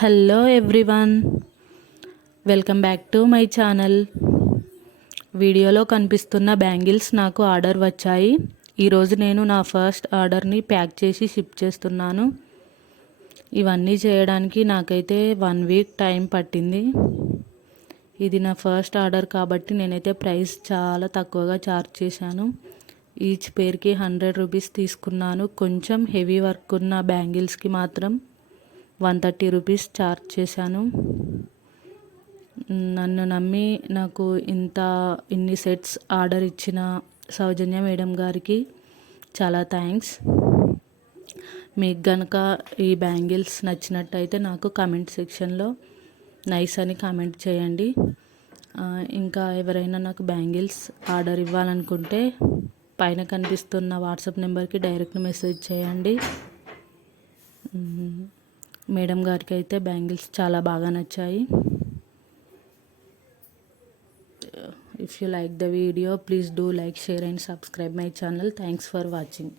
Hello everyone, welcome back to my channel. వీడియోలో కనిపిస్తున్న bangles నాకు ఆర్డర్ వచ్చాయి. ఈరోజు నేను నా ఫస్ట్ ఆర్డర్ని ప్యాక్ చేసి షిప్ చేస్తున్నాను. ఇవన్నీ చేయడానికి నాకైతే 1 వీక్ టైం పట్టింది. ఇది నా ఫస్ట్ ఆర్డర్ కాబట్టి నేనైతే ప్రైస్ చాలా తక్కువగా ఛార్జ్ చేశాను. ఈచ్ పేర్కి 100 రూపీస్ తీసుకున్నాను. కొంచెం హెవీ వర్క్ ఉన్న బ్యాంగిల్స్కి మాత్రం 130 రూపీస్ ఛార్జ్ చేశాను. నన్ను నమ్మి నాకు ఇన్ని సెట్స్ ఆర్డర్ ఇచ్చిన సౌజన్య మేడం గారికి చాలా థ్యాంక్స్. మీకు కనుక ఈ బ్యాంగిల్స్ నచ్చినట్టయితే నాకు కామెంట్ సెక్షన్లో నైస్ అని కామెంట్ చేయండి. ఇంకా ఎవరైనా నాకు బ్యాంగిల్స్ ఆర్డర్ ఇవ్వాలనుకుంటే పైన కనిపిస్తున్న వాట్సాప్ నెంబర్కి డైరెక్ట్ మెసేజ్ చేయండి. మేడం గారికి అయితే బ్యాంగిల్స్ చాలా బాగా నచ్చాయి. If you like the video, please do like, share and subscribe my channel. Thanks for watching.